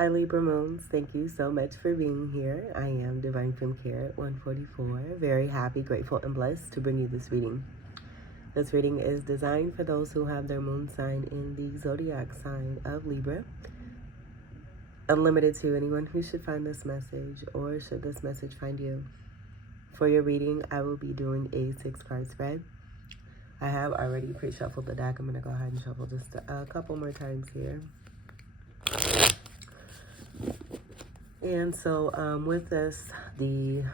Hi Libra Moons, thank you so much for being here. I am Divine Femme Care at 144. Very happy, grateful, and blessed to bring you this reading. This reading is designed for those who have their moon sign in the zodiac sign of Libra. Unlimited to anyone who should find this message or should this message find you. For your reading, I will be doing a 6-card spread. I have already pre-shuffled the deck. I'm going to go ahead and shuffle just a couple more times here. And so with this, the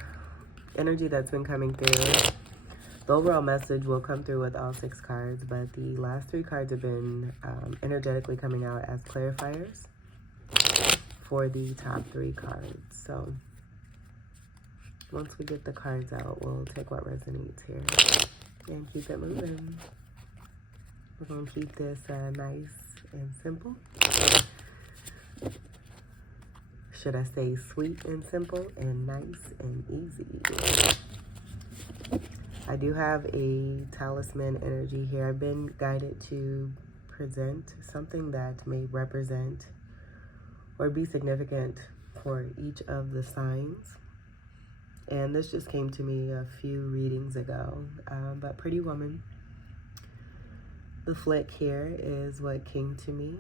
energy that's been coming through, the overall message will come through with all 6 cards, but the last 3 cards have been energetically coming out as clarifiers for the top 3 cards. So once we get the cards out, we'll take what resonates here and keep it moving. We're going to keep this nice and simple. Should I say sweet and simple and nice and easy? I do have a talisman energy here. I've been guided to present something that may represent or be significant for each of the signs. And this just came to me a few readings ago. But Pretty Woman, the flick here is what came to me.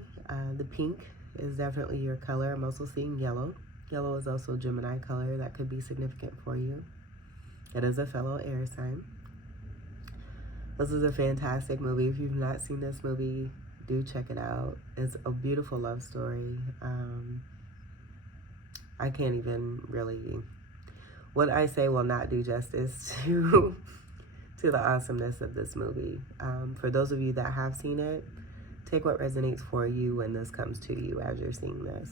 The pink is definitely your color. I'm also seeing yellow. Yellow is also Gemini color. That could be significant for you. It is a fellow air sign. This is a fantastic movie. If you've not seen this movie, do check it out. It's a beautiful love story. I can't even really... What I say will not do justice to the awesomeness of this movie. For those of you that have seen it, take what resonates for you when this comes to you as you're seeing this.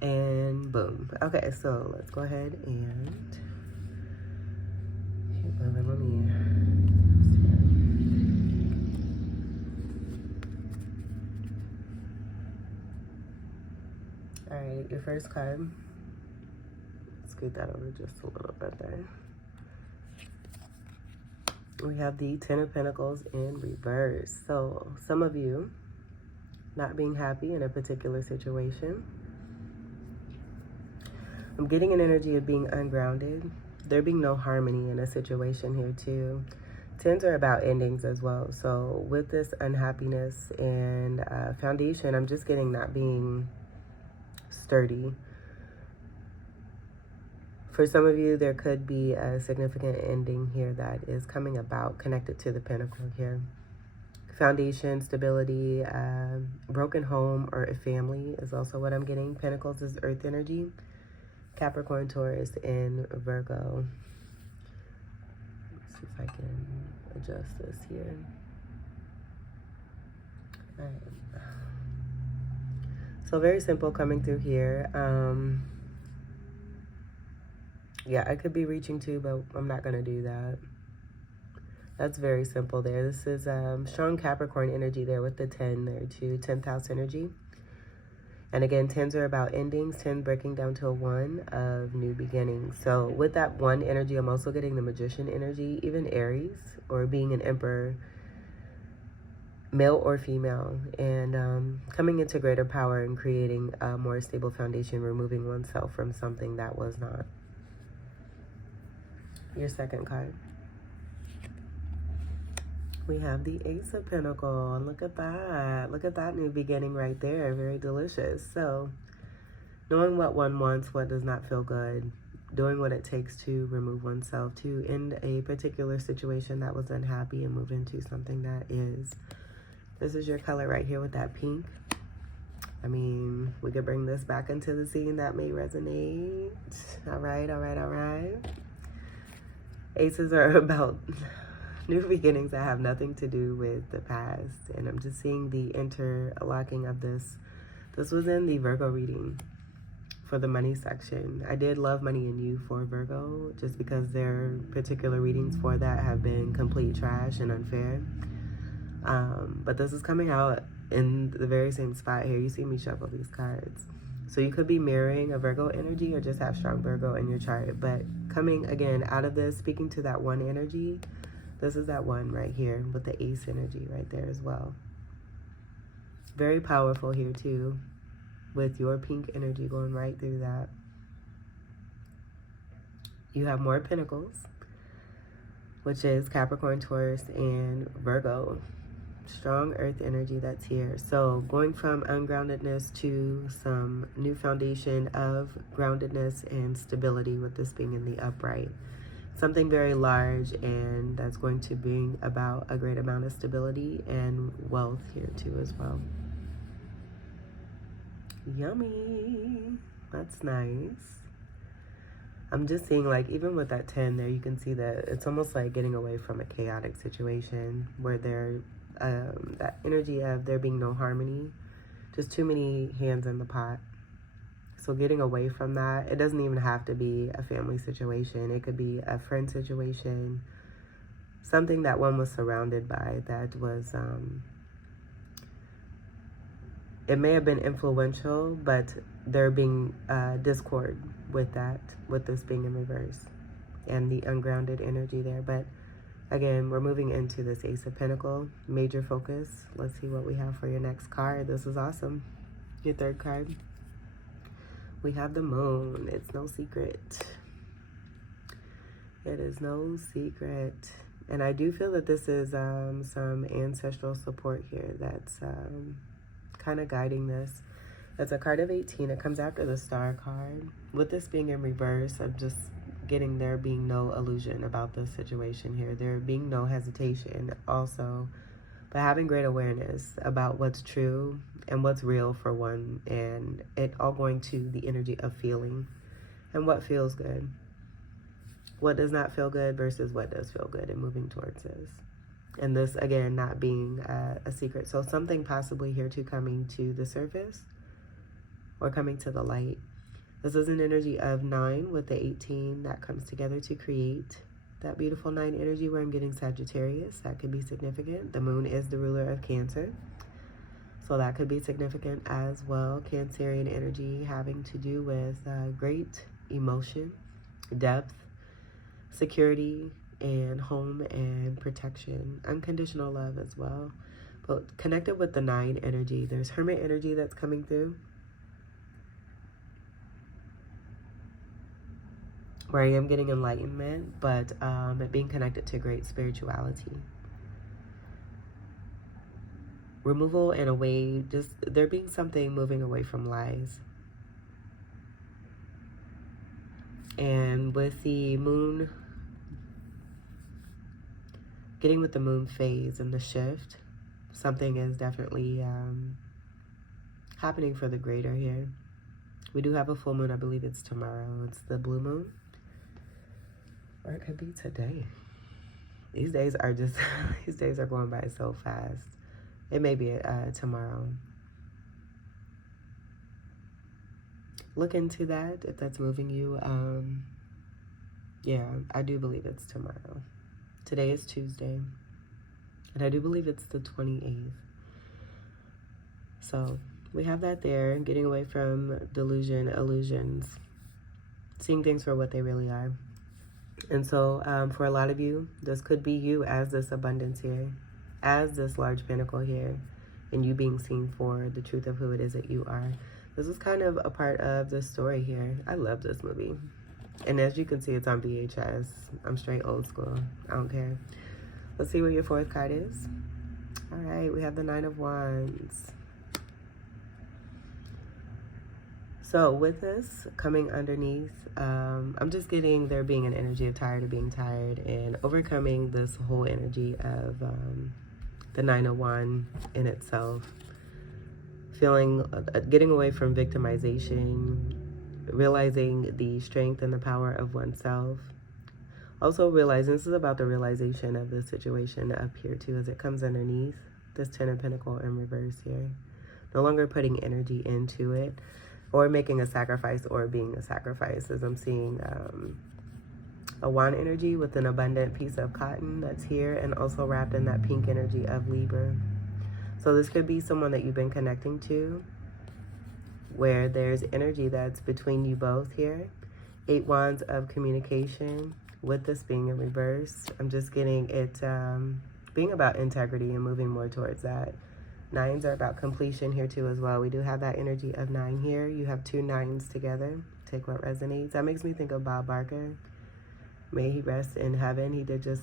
And boom. Okay, so let's go ahead and keep moving. Let me... All right, your first card. Scoot that over just a little bit there. We have the 10 of Pentacles in reverse. So some of you not being happy in a particular situation. I'm getting an energy of being ungrounded. There being no harmony in a situation here too. 10s are about endings as well. So with this unhappiness and foundation, I'm just getting not being sturdy. For some of you, there could be a significant ending here that is coming about connected to the pentacle here. Foundation, stability, broken home or a family is also what I'm getting. Pentacles is earth energy. Capricorn, Taurus, and Virgo. Let's see if I can adjust this here. All right. So very simple coming through here. Yeah, I could be reaching to, but I'm not going to do that. That's very simple there. This is strong Capricorn energy there with the 10 there too. 10th house energy. And again, 10s are about endings. 10 breaking down to a 1 of new beginnings. So with that 1 energy, I'm also getting the Magician energy. Even Aries or being an Emperor, male or female. And coming into greater power and creating a more stable foundation. Removing oneself from something that was not. Your second card. We have the Ace of Pentacles. Look at that. Look at that new beginning right there. Very delicious. So, knowing what one wants, what does not feel good. Doing what it takes to remove oneself, to end a particular situation that was unhappy and move into something that is. This is your color right here with that pink. I mean, we could bring this back into the scene that may resonate. All right, all right, all right. Aces are about new beginnings that have nothing to do with the past. And I'm just seeing the interlocking of this. This was in the Virgo reading for the money section. I did love Money and You for Virgo just because their particular readings for that have been complete trash and unfair. But this is coming out in the very same spot here. You see me shuffle these cards. So you could be mirroring a Virgo energy or just have strong Virgo in your chart. But coming again out of this, speaking to that 1 energy, this is that 1 right here with the Ace energy right there as well. Very powerful here too, with your pink energy going right through that. You have more pentacles, which is Capricorn, Taurus, and Virgo. Strong earth energy that's here. So going from ungroundedness to some new foundation of groundedness and stability, with this being in the upright. Something very large, and that's going to bring about a great amount of stability and wealth here too as well. Yummy. That's nice. I'm just seeing, like, even with that 10 there, you can see that it's almost like getting away from a chaotic situation where there, that energy of there being no harmony, just too many hands in the pot. So getting away from that, it doesn't even have to be a family situation. It could be a friend situation, something that one was surrounded by that was, it may have been influential, but there being discord with that, with this being in reverse and the ungrounded energy there. But again, we're moving into this Ace of Pentacles, major focus. Let's see what we have for your next card. This is awesome. Your third card. We have the Moon. It's no secret. It is no secret. And I do feel that this is some ancestral support here that's kind of guiding this. It's a card of 18. It comes after the Star card. With this being in reverse, I'm just getting there being no illusion about this situation here. There being no hesitation also, but having great awareness about what's true and what's real for one, and it all going to the energy of feeling and what feels good, what does not feel good versus what does feel good, and moving towards this. And this, again, not being a secret. So something possibly here too coming to the surface or coming to the light. This is an energy of 9 with the 18 that comes together to create that beautiful 9 energy where I'm getting Sagittarius. That could be significant. The Moon is the ruler of Cancer, so that could be significant as well. Cancerian energy having to do with great emotion, depth, security, and home and protection. Unconditional love as well. But connected with the 9 energy, there's Hermit energy that's coming through, where I am getting enlightenment, but it being connected to great spirituality. Removal and away, just there being something moving away from lies. And with the Moon, getting with the Moon phase and the shift, something is definitely happening for the greater here. We do have a full moon. I believe it's tomorrow. It's the blue moon. Or it could be today. These days are just, these days are going by so fast. It may be tomorrow. Look into that if that's moving you. Yeah, I do believe it's tomorrow. Today is Tuesday. And I do believe it's the 28th. So we have that there. Getting away from delusion, illusions. Seeing things for what they really are. And so for a lot of you, this could be you as this abundance here, as this large pentacle here, and you being seen for the truth of who it is that you are. This is kind of a part of the story here. I love this movie. And as you can see, it's on VHS. I'm straight old school. I don't care. Let's see what your fourth card is. All right, we have the 9 of Wands. So with this coming underneath, I'm just getting there being an energy of tired of being tired and overcoming this whole energy of the 9 of Wands in itself. Feeling, getting away from victimization, realizing the strength and the power of oneself. Also realizing, this is about the realization of the situation up here too, as it comes underneath this 10 of Pentacles in reverse here. No longer putting energy into it, or making a sacrifice or being a sacrifice, as I'm seeing a wand energy with an abundant piece of cotton that's here, and also wrapped in that pink energy of Libra. So this could be someone that you've been connecting to, where there's energy that's between you both here. 8 wands of communication, with this being in reverse. I'm just getting it being about integrity and moving more towards that. Nines are about completion here too as well. We do have that energy of 9 here. You have 2 nines together. Take what resonates. That makes me think of Bob Barker. May he rest in heaven. He did just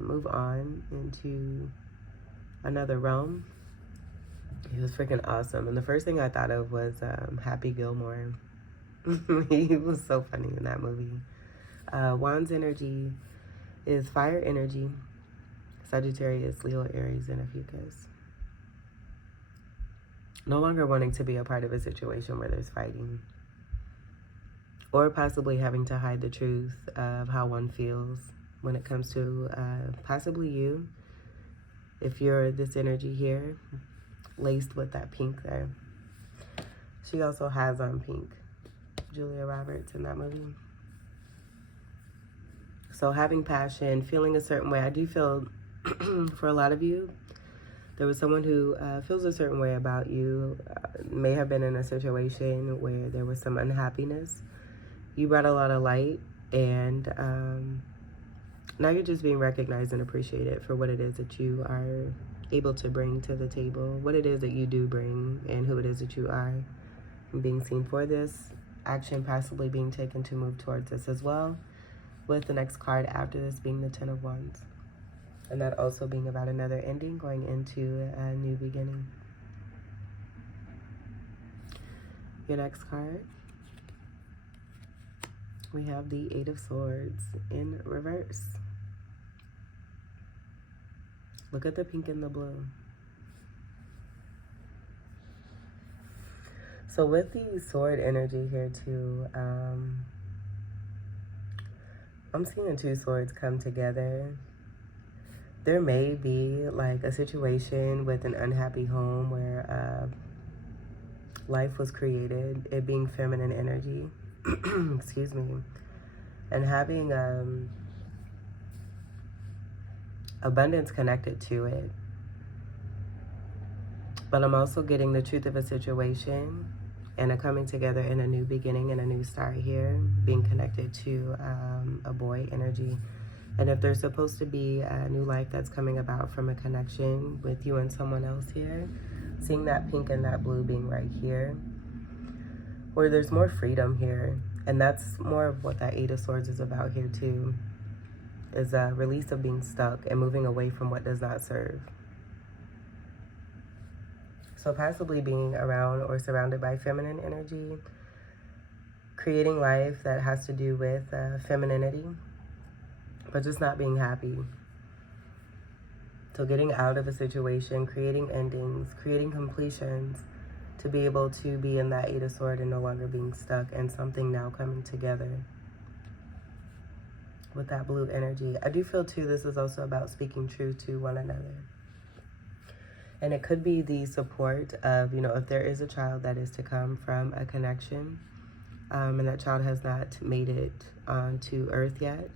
move on into another realm. He was freaking awesome. And the first thing I thought of was Happy Gilmore. He was so funny in that movie. Wands energy is fire energy. Sagittarius, Leo, Aries, and Ophiuchus. No longer wanting to be a part of a situation where there's fighting. Or possibly having to hide the truth of how one feels when it comes to possibly you. If you're this energy here, laced with that pink there. She also has on pink. Julia Roberts in that movie. So having passion, feeling a certain way. I do feel, for a lot of you, there was someone who feels a certain way about you, may have been in a situation where there was some unhappiness. You brought a lot of light, and now you're just being recognized and appreciated for what it is that you are able to bring to the table, what it is that you do bring, and who it is that you are. And being seen for this action possibly being taken to move towards this as well, with the next card after this being the 10 of Wands. And that also being about another ending, going into a new beginning. Your next card, we have the 8 of Swords in reverse. Look at the pink and the blue. So with the sword energy here too, I'm seeing 2 swords come together. There may be like a situation with an unhappy home where life was created, it being feminine energy, excuse me, and having abundance connected to it. But I'm also getting the truth of a situation and a coming together in a new beginning and a new start here, being connected to a boy energy. And if there's supposed to be a new life that's coming about from a connection with you and someone else here, seeing that pink and that blue being right here, where there's more freedom here. And that's more of what that 8 of Swords is about here too, is a release of being stuck and moving away from what does not serve. So possibly being around or surrounded by feminine energy, creating life that has to do with femininity, but just not being happy. So getting out of a situation, creating endings, creating completions, to be able to be in that 8 of Swords and no longer being stuck, and something now coming together with that blue energy. I do feel too this is also about speaking truth to one another. And it could be the support of, you know, if there is a child that is to come from a connection, and that child has not made it onto earth yet,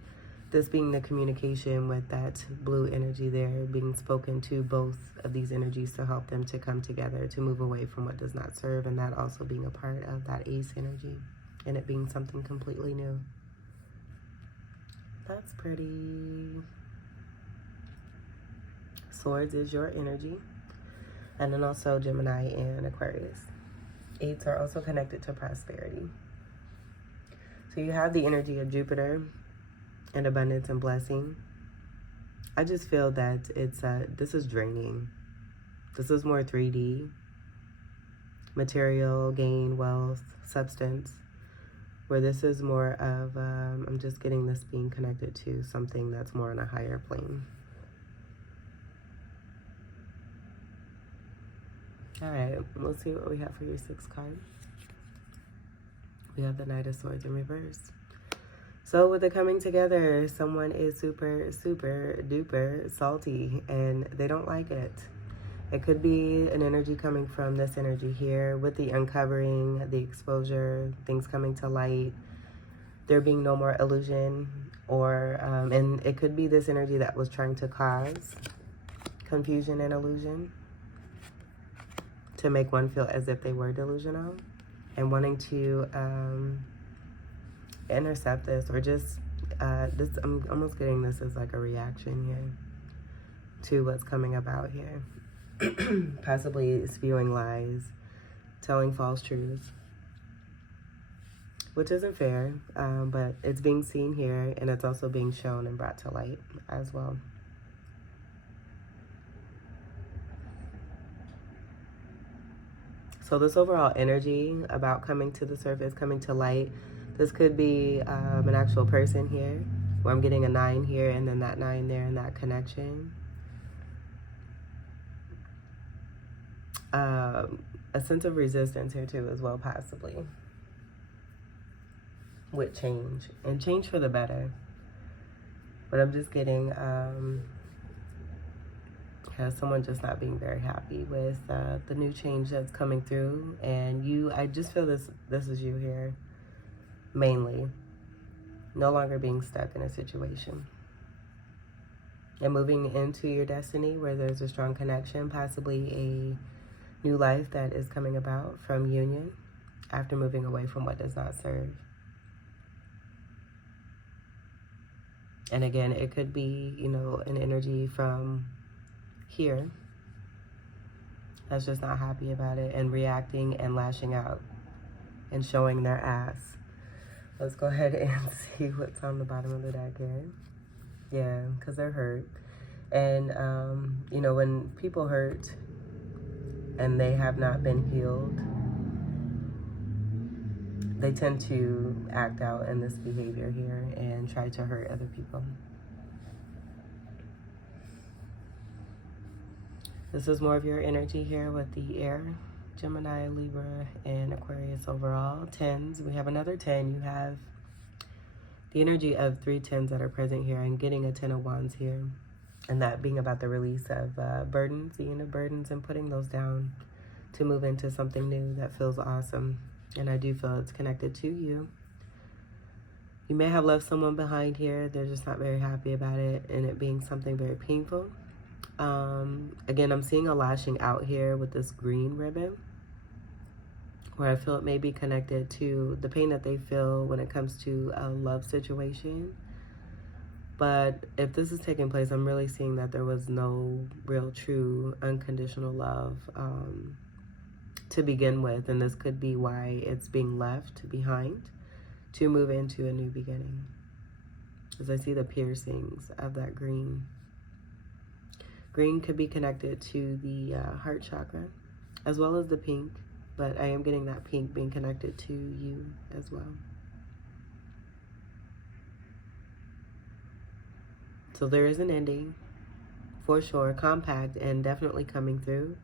this being the communication with that blue energy there, being spoken to both of these energies to help them to come together, to move away from what does not serve, and that also being a part of that ace energy, and it being something completely new. That's pretty. Swords is your energy. And then also Gemini and Aquarius. 8s are also connected to prosperity. So you have the energy of Jupiter and abundance and blessing. I just feel that it's this is draining. This is more 3D. Material, gain, wealth, substance. Where this is more of, I'm just getting this being connected to something that's more on a higher plane. All right, let's see what we have for your 6th card. We have the Knight of Swords in reverse. So with the coming together, someone is super, super duper salty and they don't like it. It could be an energy coming from this energy here with the uncovering, the exposure, things coming to light, there being no more illusion, or, and it could be this energy that was trying to cause confusion and illusion, to make one feel as if they were delusional and wanting to intercept this, or just this, I'm almost getting this as like a reaction here to what's coming about here. possibly spewing lies, telling false truths, which isn't fair, but it's being seen here, and it's also being shown and brought to light as well. So this overall energy about coming to the surface, coming to light, this could be an actual person here, where I'm getting a 9 here and then that 9 there and that connection. A sense of resistance here too as well, possibly, with change, and change for the better. But I'm just getting someone just not being very happy with the new change that's coming through. And I just feel this is you here, mainly. No longer being stuck in a situation. And moving into your destiny where there's a strong connection, possibly a new life that is coming about from union after moving away from what does not serve. And again, it could be, an energy from here that's just not happy about it and reacting and lashing out and showing their ass. Let's go ahead and see what's on the bottom of the deck here. Yeah, because they're hurt. And, when people hurt and they have not been healed, they tend to act out in this behavior here and try to hurt other people. This is more of your energy here with the air, Gemini, Libra, and Aquarius overall. 10s, we have another 10. You have the energy of 3 10s that are present here, and getting a 10 of wands here. And that being about the release of burdens, the end of burdens, and putting those down to move into something new that feels awesome. And I do feel it's connected to you. You may have left someone behind here. They're just not very happy about it, and it being something very painful. Again, I'm seeing a lashing out here with this green ribbon, where I feel it may be connected to the pain that they feel when it comes to a love situation. But if this is taking place, I'm really seeing that there was no real, true, unconditional love to begin with. And this could be why it's being left behind to move into a new beginning. As I see the piercings of that green. Green could be connected to the heart chakra, as well as the pink, but I am getting that pink being connected to you as well. So there is an ending, for sure, compact and definitely coming through.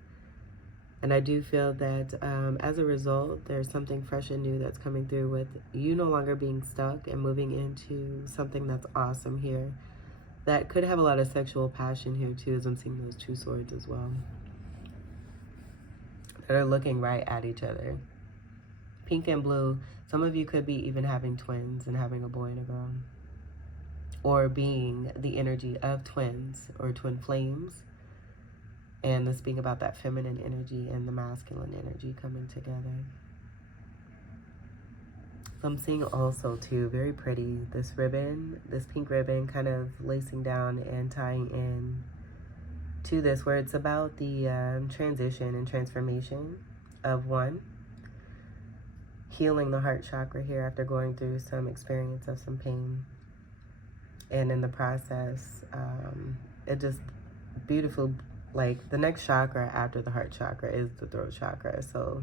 And I do feel that as a result, there's something fresh and new that's coming through with you no longer being stuck and moving into something that's awesome here. That could have a lot of sexual passion here too, as I'm seeing those 2 swords as well. That are looking right at each other. Pink and blue. Some of you could be even having twins and having a boy and a girl. Or being the energy of twins or twin flames. And this being about that feminine energy and the masculine energy coming together. I'm seeing also too, very pretty, this ribbon, this pink ribbon kind of lacing down and tying in to this, where it's about the transition and transformation of one. Healing the heart chakra here after going through some experience of some pain. And in the process, it just beautiful, like the next chakra after the heart chakra is the throat chakra. So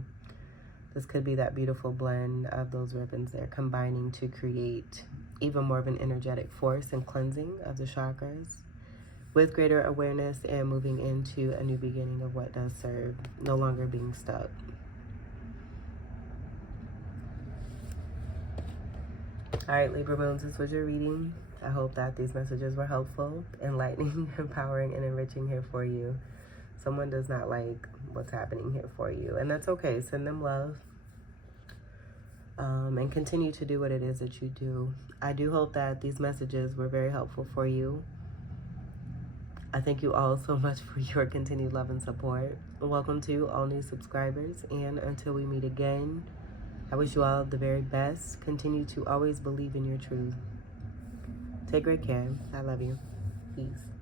this could be that beautiful blend of those ribbons there, combining to create even more of an energetic force and cleansing of the chakras with greater awareness and moving into a new beginning of what does serve, no longer being stuck. All right, Libra Moons, this was your reading. I hope that these messages were helpful, enlightening, empowering, and enriching here for you. Someone does not like what's happening here for you, and that's okay. Send them love and continue to do what it is that you do. I do hope that these messages were very helpful for you. I thank you all so much for your continued love and support. Welcome to all new subscribers, and until we meet again, I wish you all the very best. Continue to always believe in your truth. Take great care. I love you. Peace.